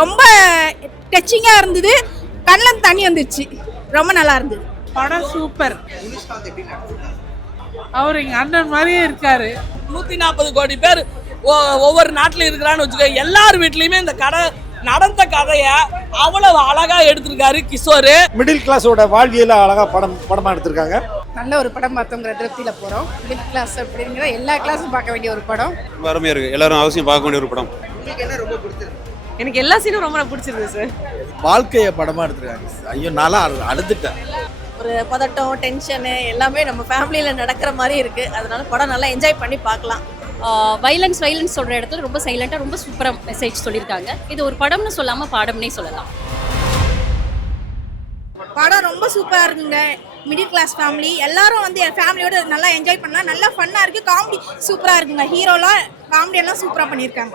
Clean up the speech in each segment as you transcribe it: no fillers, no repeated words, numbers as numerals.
ரொம்ப டச்சிங்காக இருந்தது. கண்ணில் தண்ணி வந்துச்சு. ரொம்ப நல்லா இருந்தது. படம் சூப்பர். அவர் எங்க அண்ணன் மாதிரியே இருக்காரு. 140 கோடி பேர் ஒவ்வொரு நாட்டில் இருக்கிறான்னு வச்சுக்கோ. எல்லார் வீட்லயுமே இந்த கதை நடந்த கதையை அவ்வளவு அழகா எடுத்திருக்காரு கிஷோர். மிடில் கிளாஸோட வாழ்வியல அழகா படமா எடுத்திருக்காங்க. நல்ல ஒரு படம் பார்த்தோங்கிற திருப்தியில போறோம். மிடில் கிளாஸ் அப்படிங்கிற எல்லா கிளாஸும் பார்க்க வேண்டிய ஒரு படம். அருமையா இருக்கு. எல்லாரும் அவசியம் பார்க்க வேண்டிய ஒரு படம். எனக்கு எல்லா சீனும் ரொம்ப பிடிச்சிருக்கு சார். வாழ்க்கைய படமா எடுத்துருக்காங்க. ஐயோ நல்லா அழுதுட்டேன். ஒரு பதட்டம், டென்ஷனு எல்லாமே நம்ம ஃபேமிலியில் நடக்கிற மாதிரி இருக்கு. அதனால படம் நல்லா என்ஜாய் பண்ணி பார்க்கலாம். வைலன்ஸ் சொல்கிற இடத்துல ரொம்ப சைலண்ட்டாக ரொம்ப சூப்பராக மெசேஜ் சொல்லியிருக்காங்க. இது ஒரு படம்னு சொல்லாமல் பாடம்னே சொல்லலாம். படம் ரொம்ப சூப்பராக இருக்குங்க. மிடில் கிளாஸ் ஃபேமிலி எல்லாரும் வந்து என் ஃபேமிலியோட நல்லா என்ஜாய் பண்ணலாம். நல்லா ஃபன்னாக இருக்குது. காமெடி சூப்பராக இருக்குங்க. ஹீரோலாம் காமெடி எல்லாம் சூப்பராக பண்ணியிருக்காங்க.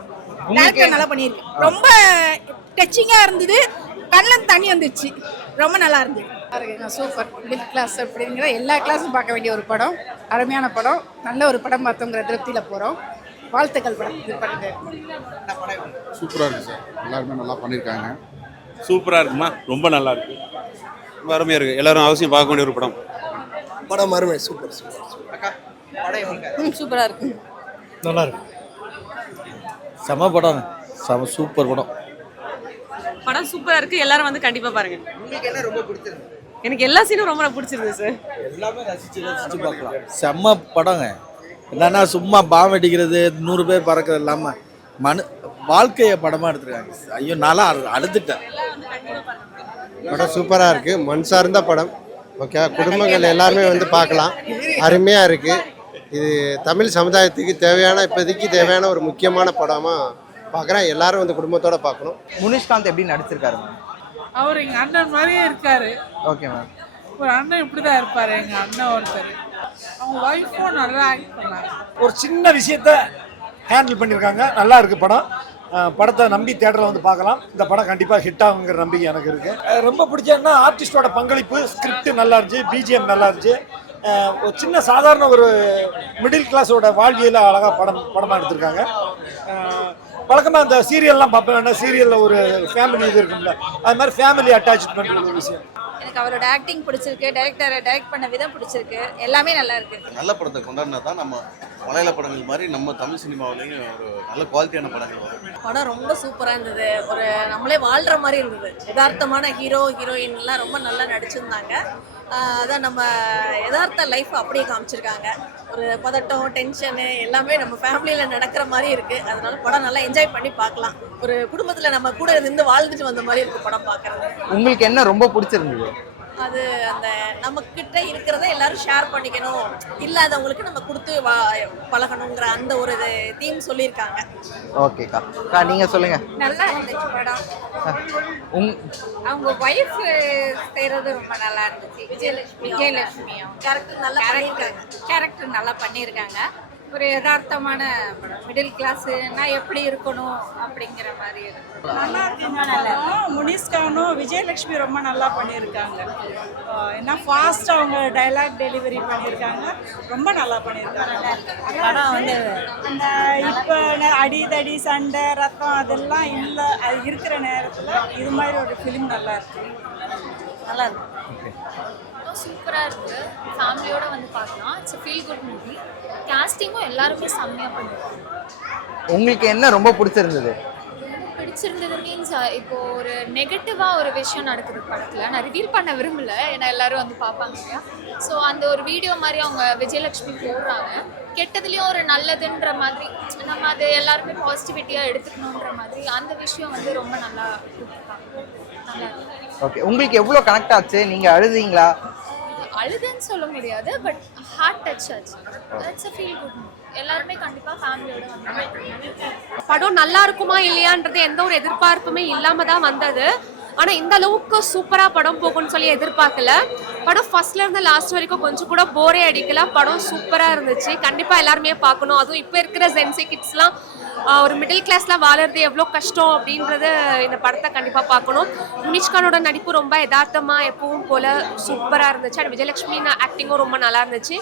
டேரக்டர் நல்லா பண்ணியிருக்கு. ரொம்ப டச்சிங்காக இருந்தது. கண்ணில் தண்ணி வந்துச்சு. ரொம்ப நல்லா இருந்தது. சூப்பர். மிடில் கிளாஸ் அப்படிங்கிற எல்லா கிளாஸும் பார்க்க வேண்டிய ஒரு படம். அருமையான படம். நல்ல ஒரு படம் பார்த்தோங்கிற திருப்தியில் போகிறோம். வாழ்த்துக்கள் படம் இது பண்ணுங்க. சூப்பரா இருக்கு சார். எல்லாருமே நல்லா பண்ணியிருக்காங்க. சூப்பரா இருக்குமா? ரொம்ப நல்லா இருக்கு. ரொம்ப அருமையா இருக்கு. எல்லாரும் அவசியம் பார்க்க வேண்டிய ஒரு படம். படம் அருமை. சூப்பர். சூப்பராக இருக்கு. நல்லா இருக்கு. செம படம். செம சூப்பர் படம். படம் சூப்பராக இருக்கு. எல்லாரும் வந்து கண்டிப்பாக பாருங்க. எனக்கு எல்லா சீனும் ரொம்ப பிடிச்சிருக்கு சார். எல்லாமே ரசிச்சு பார்க்கலாம். செம்ம படங்க. என்னன்னா சும்மா பாம் அடிக்கிறது 100 பேர் பறக்கிறது இல்லாமல் வாழ்க்கைய படமா எடுத்துருக்காங்க. ஐயோ நல்லா அழுதுட்டேன். படம் சூப்பராக இருக்குது. மண் சார்ந்த படம். ஓகே, குடும்பங்கள் எல்லாருமே வந்து பார்க்கலாம். அருமையாக இருக்குது. இது தமிழ் சமுதாயத்துக்கு இப்போதைக்கு தேவையான ஒரு முக்கியமான படமாக பார்க்குறேன். எல்லாரும் வந்து குடும்பத்தோடு பார்க்கணும். முனிஷ்காந்த் எப்படி நடிச்சிருக்காரு மேம்? அவர் எங்க அண்ணன் மாதிரியே இருக்காரு. Okay ma'am. ஒரு அண்ணன் இப்படிதான் இருப்பாரு. எங்க அண்ணன் ஒருத்தர். அவங்க ஒய்ஃபும் நல்லா ஆக்ட் பண்ணாங்க. ஒரு சின்ன விஷயத்த ஹேண்டில் பண்ணியிருக்காங்க. நல்லா இருக்கு படம். படத்தை நம்பி தியேட்டரில் வந்து பார்க்கலாம். இந்த படம் கண்டிப்பாக ஹிட் ஆகுங்கிற நம்பிக்கை எனக்கு இருக்கு. ரொம்ப பிடிச்சதுன்னா ஆர்டிஸ்டோட பங்களிப்பு, ஸ்கிரிப்ட் நல்லா இருந்துச்சு, பிஜிஎம் நல்லா இருந்துச்சு. ஒரு சின்ன சாதாரண ஒரு மிடில் கிளாஸோட வாழ்வியல அழகா படமாக எடுத்திருக்காங்க. வழக்கமாக அந்த சீரியல்லாம் பார்ப்பேன். சீரியலில் ஒரு ஃபேமிலி இது இருக்கும்ல, அது மாதிரி ஃபேமிலி அட்டாச் பண்ணுற ஒரு விஷயம். எனக்கு அவரோட ஆக்டிங் பிடிச்சிருக்கு. டைரக்ட் பண்ண விதம் பிடிச்சிருக்கு. எல்லாமே நல்லா இருக்கு. நல்ல படத்தை கொண்டாடினா தான் நம்ம மலையாள படங்கள் மாதிரி நம்ம தமிழ் சினிமாவிலையும் ஒரு நல்ல குவாலிட்டியான படங்கள் வரும். படம் ரொம்ப சூப்பராக இருந்தது. ஒரு நம்மளே வாழ்கிற மாதிரி இருந்தது. யதார்த்தமான ஹீரோயின்லாம் ரொம்ப நல்லா நடிச்சிருந்தாங்க. அதான் நம்ம யதார்த்த லைஃப் அப்படியே காமிச்சிருக்காங்க. ஒரு பதட்டம், டென்ஷனு எல்லாமே நம்ம ஃபேமிலியில் நடக்கிற மாதிரி இருக்குது. அதனால படம் நல்லா என்ஜாய் பண்ணி பார்க்கலாம். ஒரு குடும்பத்தில் நம்ம கூட இருந்து வாழ்ந்துட்டு வந்த மாதிரி இருக்குது படம் பார்க்குறது. உங்களுக்கு என்ன ரொம்ப பிடிச்சிருந்தது? அது அந்த நம்மக்கிட்ட இருக்கிறத எல்லாரும் ஷேர் பண்ணிக்கணும், இல்லாதவங்களுக்கு நம்ம கொடுத்து பழகணுங்கிற அந்த ஒரு தீம் சொல்லியிருக்காங்க. ஓகேக்கா, நீங்கள் சொல்லுங்கள். நல்லா இருந்துச்சு படம். அவங்க ஒய்ஃப் செய்கிறது ரொம்ப நல்லா இருந்துச்சு. விஜயலட்சுமியும் கேரக்டர் நல்லா பண்ணியிருக்காங்க. ஒரு யதார்த்தமான படம். மிடில் கிளாஸ்னா எப்படி இருக்கணும் அப்படிங்கிற மாதிரி இருக்கு. நல்லா இருக்கு. முனிஷ்கானும் விஜயலட்சுமி ரொம்ப நல்லா பண்ணியிருக்காங்க. என்ன ஃபாஸ்ட்டாக அவங்க டைலாக் டெலிவரி பண்ணியிருக்காங்க. ரொம்ப நல்லா பண்ணியிருக்காங்க. படம் வந்து அந்த இப்போ அடிதடி, சண்டை, ரத்தம் அதெல்லாம் இல்லை. அது இருக்கிற நேரத்தில் இது மாதிரி ஒரு ஃபிலிம் நல்லா இருக்கு. நல்லா இருக்கு. சூப்பராக இருக்குது. ஃபேமிலியோடு வந்து பார்க்கலாம். It's feel good movie. கேஸ்டிங்கும் எல்லாருமே செம்மையாக பண்ணியிருக்காங்க. உங்களுக்கு என்ன ரொம்ப பிடிச்சிருந்தது? பிடிச்சிருந்தது மீன்ஸ் இப்போ ஒரு நெகட்டிவாக ஒரு விஷயம் நடக்குது படத்தில். நான் ரிவீல் பண்ண விரும்பலை, ஏன்னா எல்லோரும் வந்து பார்ப்பாங்க இல்லையா. ஸோ அந்த ஒரு வீடியோ மாதிரி அவங்க விஜயலட்சுமி போடுறாங்க. கெட்டதுலேயும் ஒரு நல்லதுன்ற மாதிரி நம்ம அது எல்லாருமே பாசிட்டிவிட்டியாக எடுத்துக்கணுன்ற மாதிரி அந்த விஷயம் வந்து ரொம்ப நல்லா கொடுத்துருக்காங்க. நல்லா ஓகே, உங்களுக்கு எவ்வளோ கனெக்ட் ஆச்சு? நீங்கள் அழுதீங்களா? அழுதுன்னு சொல்ல முடியாது, பட் ஹார்ட் டச் ஆச்சு. It's a feel good. எல்லாருமே கண்டிப்பாக ஃபேமிலியோட வந்து படம் நல்லா இருக்குமா இல்லையான்றது எந்த ஒரு எதிர்பார்ப்புமே இல்லாமல் தான் வந்தது. ஆனால் இந்த அளவுக்கு சூப்பராக படம் போகும்னு சொல்லி எதிர்பார்க்கல. படம் ஃபர்ஸ்ட்லேருந்து லாஸ்ட் வரைக்கும் கொஞ்சம் கூட போரே அடிக்கல. படம் சூப்பராக இருந்துச்சு. கண்டிப்பாக எல்லாருமே பார்க்கணும். அதுவும் இப்போ இருக்கிற ஜென்சி கிட்ஸ்லாம் ஒரு மிடில் கிளாஸில் வாழறது எவ்வளோ கஷ்டம் அப்படின்றது இந்த படத்தை கண்டிப்பாக பார்க்கணும். முனிஷ்கானோட நடிப்பு ரொம்ப யதார்த்தமாக எப்பவும் போல் சூப்பராக இருந்துச்சு. அண்ட் விஜயலட்சுமி ஆக்டிங்கும் ரொம்ப நல்லா இருந்துச்சு.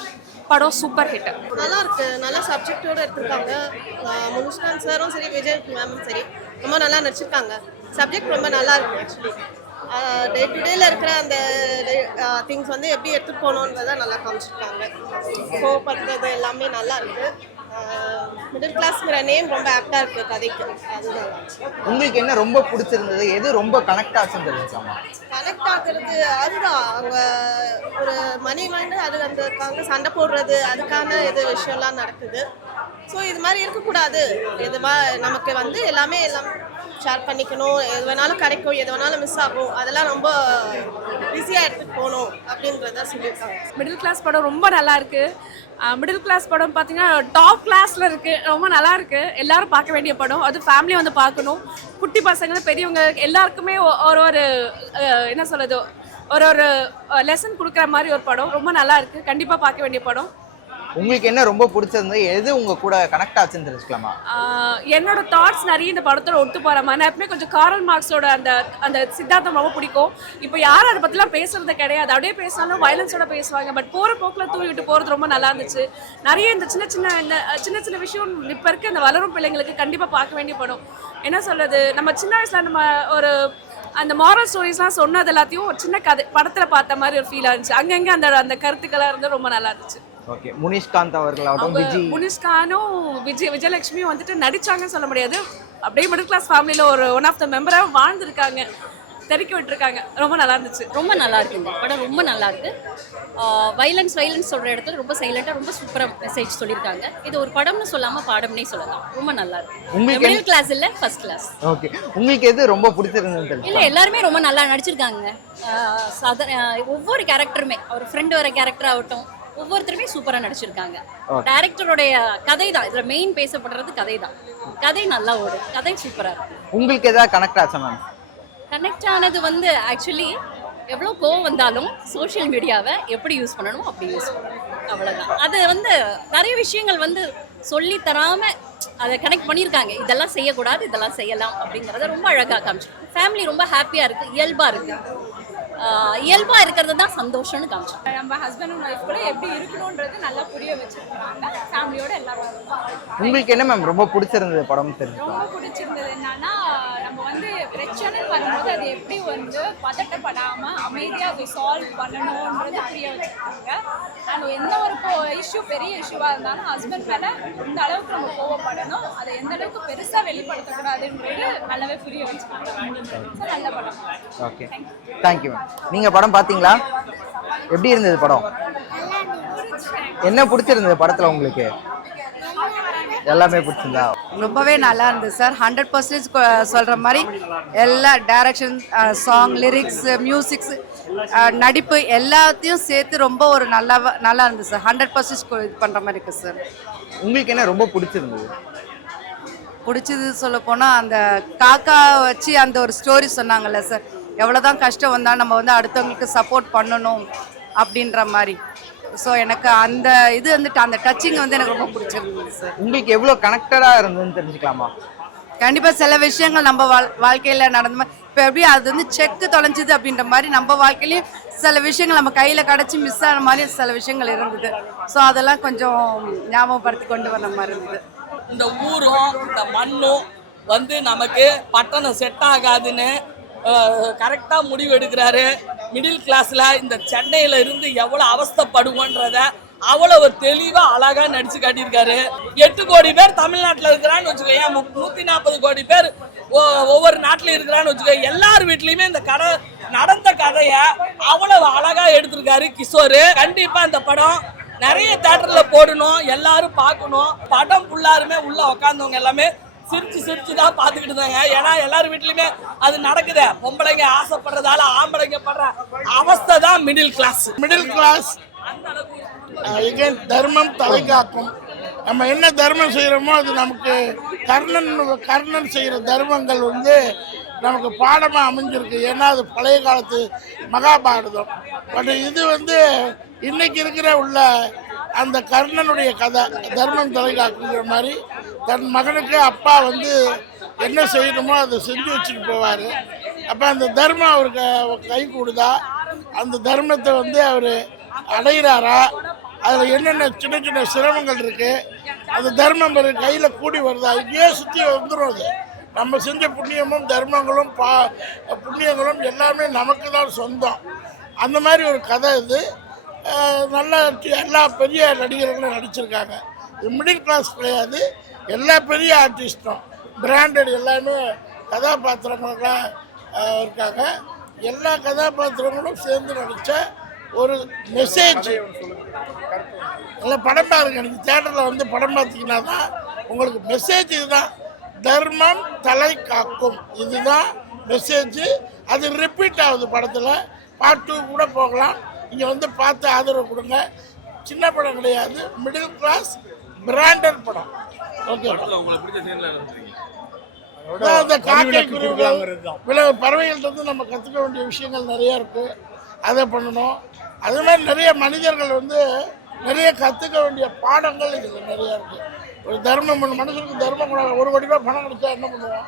படம் சூப்பர் ஹிட். நல்லா இருக்கு. நல்ல சப்ஜெக்டோட எடுத்திருக்காங்க. முனிஷ்கான் சாரும் சரி, விஜய் மேமும் சரி ரொம்ப நல்லா நடிச்சிருக்காங்க. சப்ஜெக்ட் ரொம்ப நல்லா இருக்கு ஆக்சுவலி. டே டு டேல இருக்கிற அந்த திங்ஸ் வந்து எப்படி எடுத்துகிட்டு போகணுன்றதை நல்லா காமிச்சிருக்காங்க. கோவப்படுறது எல்லாமே நல்லா இருக்கு. மிடில் கிளாஸ்ங்கிற நேம் ரொம்ப ஆப்டாக இருக்குது கதைக்கு. அதுதான் உங்களுக்கு என்ன ரொம்ப பிடிச்சிருந்தது, எது ரொம்ப கனெக்ட் ஆச்சுன்னு தெரிஞ்சுக்கலாமா? கனெக்ட் ஆகுறது அதுதான், அவங்க ஒரு மணி வந்து அது அந்த சண்டை போடுறது அதுக்கான இது விஷயம்லாம் நடக்குது. ஸோ இது மாதிரி இருக்கக்கூடாது. இது நமக்கு வந்து எல்லாமே ஷேர் பண்ணிக்கணும். எது வேணாலும் கிடைக்கும், எது வேணாலும் மிஸ் ஆகும், அதெல்லாம் ரொம்ப ஈஸியாக எடுத்துகிட்டு போகணும் அப்படின்றத சொல்லியிருக்காங்க. மிடில் கிளாஸ் படம் ரொம்ப நல்லா இருக்கு. மிடில் கிளாஸ் படம் பார்த்தீங்கன்னா டாப் கிளாஸில் இருக்கு. ரொம்ப நல்லா இருக்கு. எல்லாரும் பார்க்க வேண்டிய படம். அது ஃபேமிலி வந்து பார்க்கணும். குட்டி பசங்க பெரியவங்க எல்லாருக்குமே ஒரு என்ன சொல்றது, ஒரு லெசன் கொடுக்குற மாதிரி ஒரு படம். ரொம்ப நல்லா இருக்கு. கண்டிப்பாக பார்க்க வேண்டிய படம். உங்களுக்கு என்ன ரொம்ப பிடிச்சிருந்தது, எது உங்க கூட கனெக்ட் ஆச்சுன்னு தெரிஞ்சுக்கலாமா? என்னோட தாட்ஸ் நிறைய இந்த படத்தோட ஒத்து போகிற மாதிரி. நான் எப்பவுமே கொஞ்சம் காரல் மார்க்ஸோட அந்த சித்தாந்தம் ரொம்ப பிடிக்கும். இப்போ யாரும் அதை பற்றிலாம் பேசுறது கிடையாது. அப்படியே பேசினாலும் வயலன்ஸோட பேசுவாங்க. பட் போகிற போக்கில் தூக்கிட்டு போகிறது ரொம்ப நல்லா இருந்துச்சு. நிறைய இந்த சின்ன சின்ன விஷயம் இப்போ இருக்க இந்த வளரும் பிள்ளைங்களுக்கு கண்டிப்பாக பார்க்க வேண்டிய படம். என்ன சொல்கிறது, நம்ம சின்ன வயசில் நம்ம ஒரு அந்த மாரல் ஸ்டோரிஸ்லாம் சொன்னது எல்லாத்தையும் ஒரு சின்ன கதை படத்தில் பார்த்த மாதிரி ஒரு ஃபீலாக இருந்துச்சு. அங்கங்கே அந்த கருத்துக்களாக இருந்து ரொம்ப நல்லா இருந்துச்சு. ஓகே, முனிஷ்காந்த் அவர்களாகட்டும், முனிஷ்கானும் விஜயலட்சுமியும் வந்துட்டு நடிச்சாங்கன்னு சொல்ல முடியாது. அப்படியே மிடில் கிளாஸ் ஃபேமிலியில் ஒரு ஒன் ஆஃப் த மெம்பராக வாழ்ந்துருக்காங்க, தெறிக்க விட்டுருக்காங்க. ரொம்ப நல்லா இருந்துச்சு. ரொம்ப நல்லா இருக்குங்க படம். ரொம்ப நல்லா இருக்கு. வைலன்ஸ் சொல்கிற இடத்துல ரொம்ப சைலண்டாக ரொம்ப சூப்பராக மெசேஜ் சொல்லியிருக்காங்க. இது ஒரு படம்னு சொல்லாமல் பாடம்னே சொல்லலாம். ரொம்ப நல்லா இருக்கு. மிடில் கிளாஸ் இல்லை, ஃபர்ஸ்ட் கிளாஸ். ஓகே, உங்களுக்கு எது ரொம்ப பிடிச்சிருந்தது? இல்லை, எல்லாருமே ரொம்ப நல்லா நடிச்சிருக்காங்க. ஒவ்வொரு கேரக்டருமே, ஒரு ஃப்ரெண்டு வர கேரக்டர் ஆகட்டும், ஒவ்வொருத்தருமே சூப்பராக நடிச்சிருக்காங்க. டைரக்டருடைய கதை தான் இதில் மெயின் பேசப்படுறது. கதை தான், கதை நல்லா ஓடும். கதை சூப்பராக இருக்கு. உங்களுக்கு எதாவது கனெக்ட் ஆச்சா மேம்? கனெக்ட் ஆனது வந்து ஆக்சுவலி எவ்வளோ கோவம் வந்தாலும் சோஷியல் மீடியாவை எப்படி யூஸ் பண்ணணும் அப்படி யூஸ் பண்ணணும், அவ்வளோதான். அது வந்து நிறைய விஷயங்கள் வந்து சொல்லி தராமல் அதை கனெக்ட் பண்ணியிருக்காங்க. இதெல்லாம் செய்யக்கூடாது, இதெல்லாம் செய்யலாம் அப்படிங்கிறத ரொம்ப அழகாக காமிச்சிருக்காங்க. ஃபேமிலி ரொம்ப ஹாப்பியாக இருக்குது, இயல்பாக இருக்குது. இயல்பாக இருக்கிறது தான் சந்தோஷம்னு காமிச்சோம். நம்ம ஹஸ்பண்ட் அண்ட் ஒய்ஃப் கூட எப்படி இருக்கணுன்றது நல்லா புரிய வச்சிருக்காங்க. ஃபேமிலியோட எல்லாரும். உங்களுக்கு என்ன மேம் ரொம்ப பிடிச்சிருந்தது படம் தெரிஞ்சுக்கலாம்? ரொம்ப பிடிச்சிருந்தது என்னன்னா, நம்ம வந்து பிரச்சனை வரும்போது அது எப்படி வந்து பதட்டப்படாமல் அமைதியாக அதை சால்வ் பண்ணணுன்றது புரிய வச்சிருக்காங்க. அண்ட் எந்த ஒரு இஷ்யூ பெரிய இஷ்யூவாக இருந்தாலும் ஹஸ்பண்ட் மேலே இந்த அளவுக்கு நம்ம கோவப்படணும், அதை எந்த அளவுக்கு பெருசாக வெளிப்படுத்தக்கூடாதுன்றது நல்லாவே புரிய வச்சிருக்காங்க. நல்ல படம். Okay, thank you ma'am. நீங்கள் படம் பார்த்தீங்களா? எப்படி இருந்தது படம்? என்ன பிடிச்சிருந்தது படத்தில் உங்களுக்கு? எல்லாமே பிடிச்சிருந்தா? ரொம்பவே நல்லா இருந்தது சார். 100% சொல்கிற மாதிரி எல்லா டைரக்ஷன், சாங், லிரிக்ஸ், மியூசிக்ஸ், நடிப்பு எல்லாத்தையும் சேர்த்து ரொம்ப ஒரு நல்லா இருந்தது சார். 100% இது பண்ணுற மாதிரி இருக்குது சார். உங்களுக்கு என்ன ரொம்ப பிடிச்சிருந்தது? பிடிச்சது சொல்ல போனால் அந்த காக்கா வச்சு அந்த ஒரு ஸ்டோரி சொன்னாங்கல்ல சார், எவ்வளோதான் கஷ்டம் வந்தால் நம்ம வந்து அடுத்தவங்களுக்கு சப்போர்ட் பண்ணணும் அப்படின்ற மாதிரி. ஸோ எனக்கு அந்த இது வந்துட்டு அந்த டச்சிங் வந்து எனக்கு ரொம்ப பிடிச்சிருந்தது சார். உங்களுக்கு எவ்வளோ கனெக்டடாக இருந்ததுன்னு தெரிஞ்சுக்கலாமா? கண்டிப்பாக சில விஷயங்கள் நம்ம வாழ்க்கையில் நடந்த மாதிரி, இப்போ எப்படி அது வந்து செக்கு தொலைஞ்சிது அப்படின்ற மாதிரி நம்ம வாழ்க்கையிலையும் சில விஷயங்கள் நம்ம கையில் கிடச்சி மிஸ் ஆன மாதிரி சில விஷயங்கள் இருந்தது. ஸோ அதெல்லாம் கொஞ்சம் ஞாபகப்படுத்தி கொண்டு வர மாதிரி இருந்தது. இந்த ஊரும் இந்த மண்ணும் வந்து நமக்கு பட்டணம் செட் ஆகாதுன்னு கரெக்டாக முடிவு எடுக்கிறாரு. மிடில் கிளாஸில் இந்த சென்னையில் இருந்து எவ்வளோ அவஸ்தைப்படுவோன்றத அவ்வளவு தெளிவாக அழகாக நடிச்சு காட்டியிருக்காரு. 8 கோடி பேர் தமிழ்நாட்டில் இருக்கிறான்னு வச்சுக்கோங்க, 140 கோடி பேர் ஒவ்வொரு நாட்டில் இருக்கிறான்னு வச்சுக்கோங்க. எல்லார் வீட்லேயுமே இந்த நடந்த கதையை அவ்வளவு அழகாக எடுத்திருக்காரு கிஷோர். கண்டிப்பாக இந்த படம் நிறைய தியேட்டரில் போடணும், எல்லாரும் பார்க்கணும். படம் ஃபுல்லாருமே உள்ளே உட்காந்தவங்க எல்லாமே சிரிச்சு தான் பார்த்துக்கிட்டு இருந்தாங்க. ஏன்னா எல்லாரும் வீட்லையுமே அது நடக்குது. பொம்பளைங்க ஆசைப்படுறதால ஆம்பளைங்க படுற அவஸ்தை தான் மிடில் கிளாஸ். தர்மம் தலை காக்கும். நம்ம என்ன தர்மம் செய்கிறோமோ அது நமக்கு கர்ணன் செய்கிற தர்மங்கள் வந்து நமக்கு பாடமாக அமைஞ்சிருக்கு. ஏன்னா அது பழைய காலத்து மகாபாரதம். பட் இது வந்து இன்னைக்கு இருக்கிற உள்ள அந்த கர்ணனுடைய கதை. தர்மம் தலை காக்குங்கிற மாதிரி தன் மகனுக்கு அப்பா வந்து என்ன செய்யணுமோ அதை செஞ்சு வச்சுட்டு போவார். அப்போ அந்த தர்மம் அவருக்கு கை கூடுதா, அந்த தர்மத்தை வந்து அவர் அடைகிறாரா, அதில் என்னென்ன சின்ன சின்ன சிரமங்கள் இருக்குது, அந்த தர்மம் கையில் கூடி வருதா, இங்கேயே சுற்றி வந்துடும். அது நம்ம செஞ்ச புண்ணியமும் தர்மங்களும் புண்ணியங்களும் எல்லாமே நமக்கு தான் சொந்தம். அந்த மாதிரி ஒரு கதை இது. நல்ல எல்லா பெரிய நடிகர்களும் நடிச்சிருக்காங்க. இது மிடில் கிளாஸ் கிடையாது, எல்லா பெரிய ஆர்டிஸ்ட்டும் பிராண்டட் எல்லாமே கதாபாத்திரங்கள்லாம் இருக்காங்க. எல்லா கதாபாத்திரங்களும் சேர்ந்து நடித்த ஒரு மெசேஜ். நல்ல படம் பாருங்க, நீங்கள் தேட்டரில் வந்து படம் பார்த்தீங்கன்னா தான் உங்களுக்கு மெசேஜ் இதுதான். தர்மம் தலை காக்கும், இதுதான் மெசேஜ். அது ரிப்பீட் ஆகுது படத்தில். பார்ட் 2 கூட போகலாம். இங்கே வந்து பார்த்து ஆதரவு கொடுங்க. சின்ன படம் கிடையாது, மிடில் கிளாஸ் பிராண்டட் படம். ஓகே, அந்த காக்கை குருவிகள் பறவைகள்கிட்ட நம்ம கற்றுக்க வேண்டிய விஷயங்கள் நிறையா இருக்குது. அதை பண்ணணும். அது மாதிரி நிறைய மனிதர்கள் வந்து நிறைய கற்றுக்க வேண்டிய பாடங்கள் இதில் நிறையா இருக்குது. ஒரு தர்மம் பண்ண மனுஷனுக்கு தர்மம் பண்ண 1 கோடி ரூபாய் பணம் கிடைச்சா என்ன பண்ணுவோம்?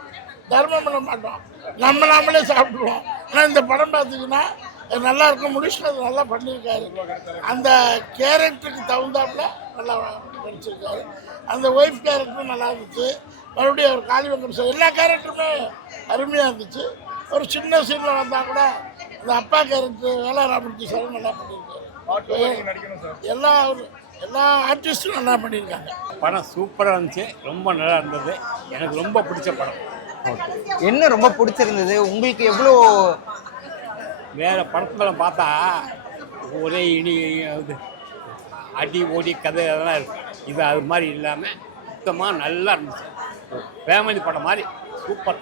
தர்மம் பண்ண மாட்டோம், நாமளே சாப்பிடுவோம். ஆனால் இந்த படம் பார்த்தீங்கன்னா நல்லா இருக்கும். முடிச்சுட்டு அது நல்லா பண்ணியிருக்காரு. அந்த கேரக்டருக்கு தகுந்தாப்புல நல்லா நடிச்சிருக்காரு. அந்த ஒய்ஃப் கேரக்டரும் நல்லா இருந்துச்சு. மறுபடியும் அவர் காளி வெங்கட் எல்லா கேரக்டருமே அருமையாக இருந்துச்சு. ஒரு சின்ன சீனில் வந்தால் கூட அந்த அப்பா கேரக்டர் வேளாராமூர்த்தி சார் நல்லா பண்ணியிருக்காரு. எல்லா ஆர்டிஸ்டும் நல்லா பண்ணியிருக்காங்க. படம் சூப்பராக இருந்துச்சு, ரொம்ப நல்லா இருந்தது. எனக்கு ரொம்ப பிடிச்ச படம். என்ன ரொம்ப பிடிச்சிருந்தது உங்களுக்கு? எவ்வளோ வேறு படத்தில் பார்த்தா ஒரே இது அடி ஓடி கதை அதெல்லாம் இருக்கு. இது அது மாதிரி இல்லாமல் சுத்தமாக நல்லா இருந்துச்சு. ஃபேமிலி படம் மாதிரி சூப்பர்.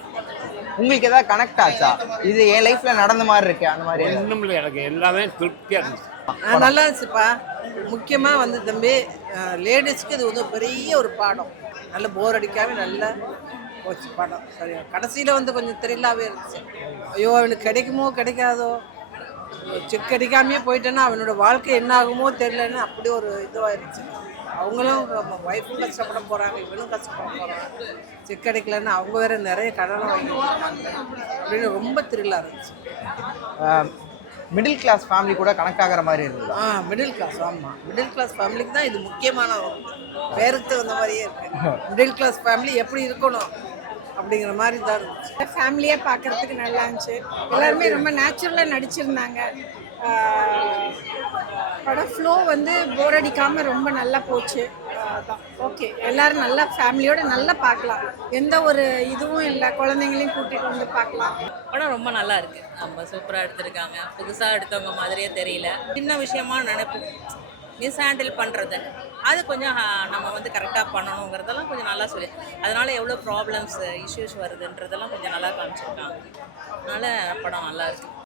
உங்களுக்கு ஏதாவது கனெக்ட் ஆச்சா? இது என் லைஃப்ல நடந்த மாதிரி இருக்கு அந்த மாதிரி? ஒன்றும் இல்லை, எனக்கு எல்லாமே திருப்தியாக இருந்துச்சு. நல்லா இருந்துச்சுப்பா. முக்கியமாக வந்து தம்பி லேடிஸ்க்கு இது வந்து பெரிய ஒரு பாடம். நல்ல போர் அடிக்காம நல்லா போச்சு படம். சரியா கடைசியில் வந்து கொஞ்சம் த்ரில்லாகவே இருந்துச்சு. ஐயோ அவனுக்கு கிடைக்குமோ கிடைக்காதோ, செக் அடிக்காமையே போயிட்டேன்னா அவனோட வாழ்க்கை என்ன ஆகுமோ தெரியலன்னு அப்படி ஒரு இதுவாக இருந்துச்சு. அவங்களும் ஒய்ஃபும் கஷ்டப்பட போகிறாங்க, இவனும் கஷ்டப்பட போகிறாங்க. செக் அடிக்கலன்னு அவங்க வேற நிறைய கடனை வாங்கிட்டாங்க அப்படின்னு ரொம்ப த்ரில்லாக இருந்துச்சு. மிடில் கிளாஸ் ஃபேமிலி கூட கனெக்ட் ஆகிற மாதிரி இருந்தது. மிடில் கிளாஸ், ஆமாம், மிடில் கிளாஸ் ஃபேமிலிக்கு தான் இது முக்கியமான பேருக்கு வந்த மாதிரியே இருக்குது. மிடில் கிளாஸ் ஃபேமிலி எப்படி இருக்கணும் அப்படிங்கிற மாதிரி தான் இருந்துச்சு. ஃபேமிலியாக பார்க்குறதுக்கு நல்லா இருந்துச்சு. எல்லாருமே ரொம்ப நேச்சுரலாக நடிச்சிருந்தாங்க. படம் ஃப்ளோ வந்து போர் அடிக்காமல் ரொம்ப நல்லா போச்சு. அதான் ஓகே, எல்லோரும் நல்லா ஃபேமிலியோடு நல்லா பார்க்கலாம். எந்த ஒரு இதுவும் இல்லை, குழந்தைங்களையும் கூட்டிகிட்டு வந்து பார்க்கலாம். படம் ரொம்ப நல்லா இருக்குது. ரொம்ப சூப்பராக எடுத்திருக்காங்க. புதுசாக எடுத்தவங்க மாதிரியே தெரியல. சின்ன விஷயமா நினைப்போம், மிஸ் ஹேண்டில் பண்ணுறது அது கொஞ்சம் நம்ம வந்து கரெக்டாக பண்ணணுங்கிறதெல்லாம் கொஞ்சம் நல்லா சொல்லி, அதனால் எவ்வளோ ப்ராப்ளம்ஸ் இஷ்யூஸ் வருதுன்றதெல்லாம் கொஞ்சம் நல்லா காமிச்சிருக்காங்க. அதனால் படம் நல்லா இருக்குது.